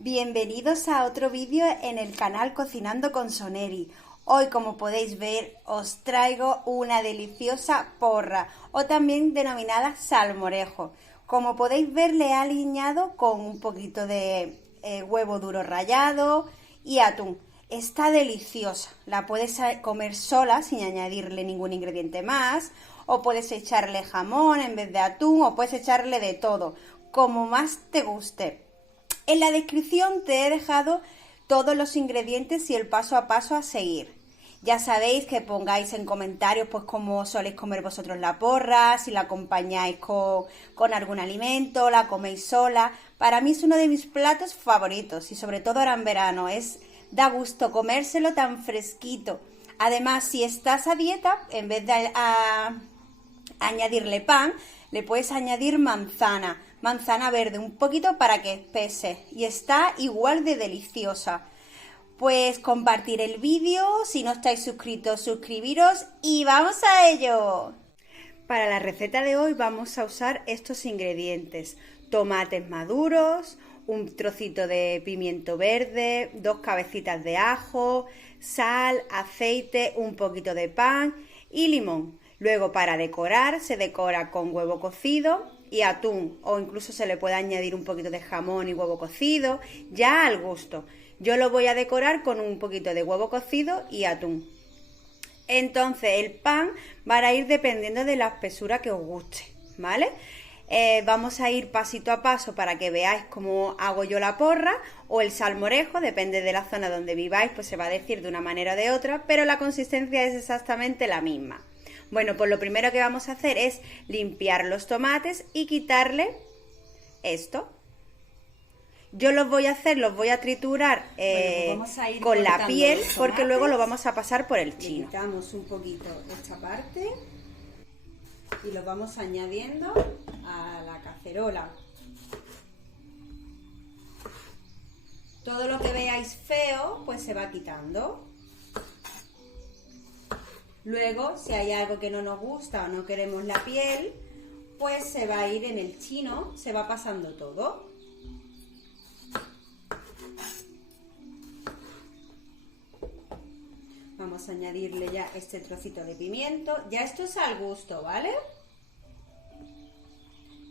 Bienvenidos a otro vídeo en el canal Cocinando con Soneri. Hoy, como podéis ver, os traigo una deliciosa porra, o también denominada salmorejo. Como podéis ver, le he aliñado con un poquito de huevo duro rallado y atún. Está deliciosa, la puedes comer sola sin añadirle ningún ingrediente más, o puedes echarle jamón en vez de atún, o puedes echarle de todo, como más te guste. En la descripción te he dejado todos los ingredientes y el paso a paso a seguir. Ya sabéis que pongáis en comentarios pues cómo soléis comer vosotros la porra, si la acompañáis con algún alimento, la coméis sola. Para mí es uno de mis platos favoritos y sobre todo ahora en verano. Da gusto comérselo tan fresquito. Además, si estás a dieta, en vez de añadirle pan, le puedes añadir manzana verde, un poquito para que espese, y está igual de deliciosa. Pues compartir el vídeo, si no estáis suscritos, suscribiros y ¡vamos a ello! Para la receta de hoy vamos a usar estos ingredientes: tomates maduros, un trocito de pimiento verde, 2 cabecitas de ajo, sal, aceite, un poquito de pan y limón. Luego, para decorar, se decora con huevo cocido y atún, o incluso se le puede añadir un poquito de jamón y huevo cocido, ya al gusto. Yo lo voy a decorar con un poquito de huevo cocido y atún. Entonces el pan va a ir dependiendo de la espesura que os guste, ¿vale? Vamos a ir pasito a paso para que veáis cómo hago yo la porra o el salmorejo, depende de la zona donde viváis, pues se va a decir de una manera o de otra, pero la consistencia es exactamente la misma. Bueno, pues lo primero que vamos a hacer es limpiar los tomates y quitarle esto. Yo los voy a triturar vamos a ir con la piel, porque luego lo tomates. vamos a pasar por el chino. Quitamos un poquito esta parte y lo vamos añadiendo a la cacerola. Todo lo que veáis feo, pues se va quitando. Luego, si hay algo que no nos gusta o no queremos la piel, pues se va a ir en el chino, se va pasando todo. Vamos a añadirle ya este trocito de pimiento. Ya esto es al gusto, ¿vale?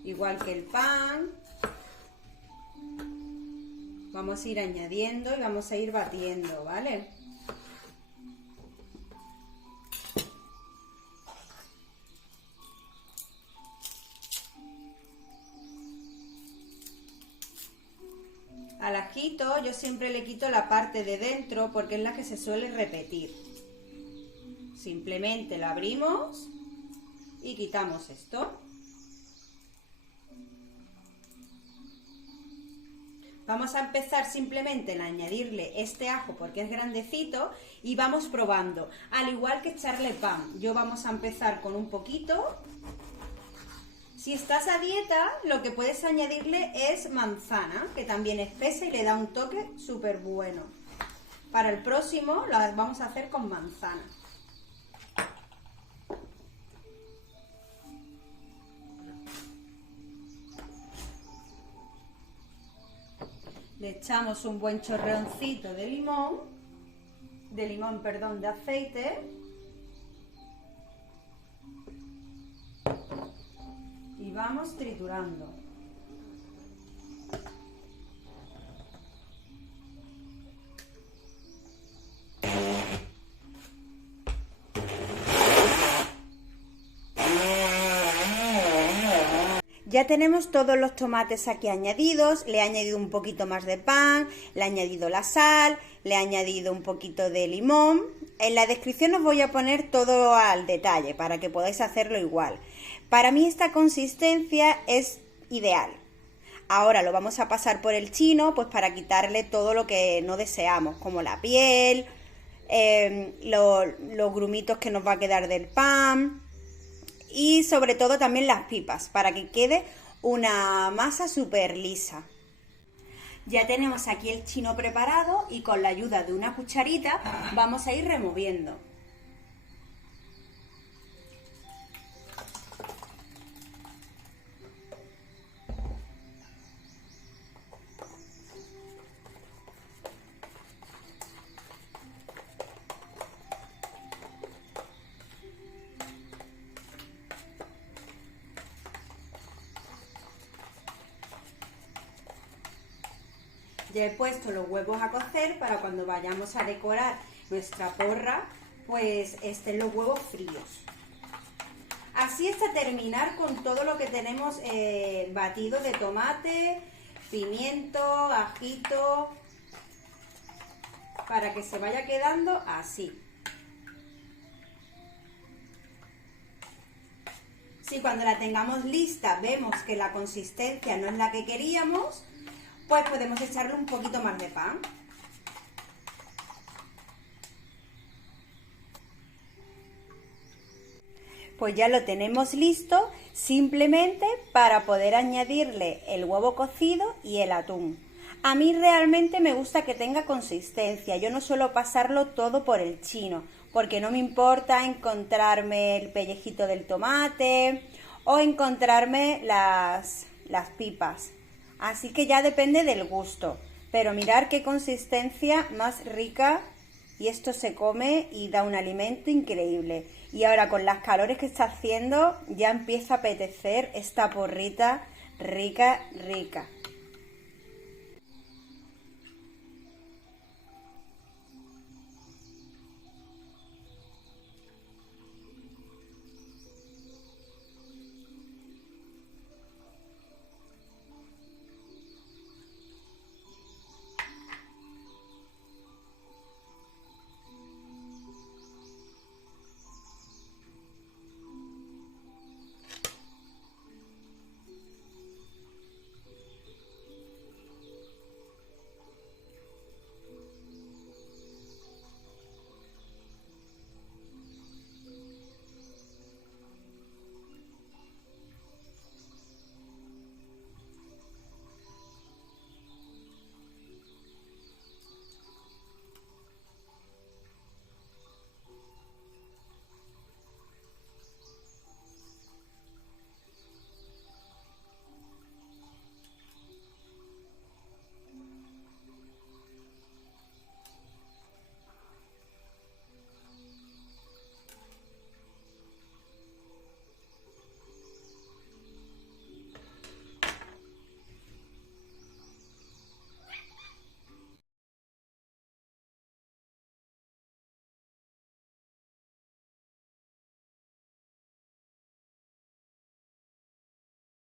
Igual que el pan. Vamos a ir añadiendo y vamos a ir batiendo, ¿vale? Al ajito yo siempre le quito la parte de dentro porque es la que se suele repetir. Simplemente lo abrimos y quitamos esto. Vamos a empezar simplemente en añadirle este ajo porque es grandecito y vamos probando. Al igual que echarle pan, vamos a empezar con un poquito. Si estás a dieta, lo que puedes añadirle es manzana, que también espesa y le da un toque súper bueno. Para el próximo lo vamos a hacer con manzana. Le echamos un buen chorreoncito de de aceite. Y vamos triturando. Ya tenemos todos los tomates aquí añadidos, le he añadido un poquito más de pan, le he añadido la sal, le he añadido un poquito de limón. En la descripción os voy a poner todo al detalle para que podáis hacerlo igual. Para mí esta consistencia es ideal. Ahora lo vamos a pasar por el chino, pues para quitarle todo lo que no deseamos, como la piel, los grumitos que nos va a quedar del pan. Y sobre todo también las pipas, para que quede una masa súper lisa. Ya tenemos aquí el chino preparado y con la ayuda de una cucharita vamos a ir removiendo. Ya he puesto los huevos a cocer para cuando vayamos a decorar nuestra porra, pues estén los huevos fríos. Así hasta terminar con todo lo que tenemos batido de tomate, pimiento, ajito, para que se vaya quedando así. Si cuando la tengamos lista vemos que la consistencia no es la que queríamos, pues podemos echarle un poquito más de pan. Pues ya lo tenemos listo, simplemente para poder añadirle el huevo cocido y el atún. A mí realmente me gusta que tenga consistencia, yo no suelo pasarlo todo por el chino, porque no me importa encontrarme el pellejito del tomate o encontrarme las pipas. Así que ya depende del gusto, pero mirar qué consistencia más rica, y esto se come y da un alimento increíble. Y ahora con las calores que está haciendo ya empieza a apetecer esta porrita rica, rica.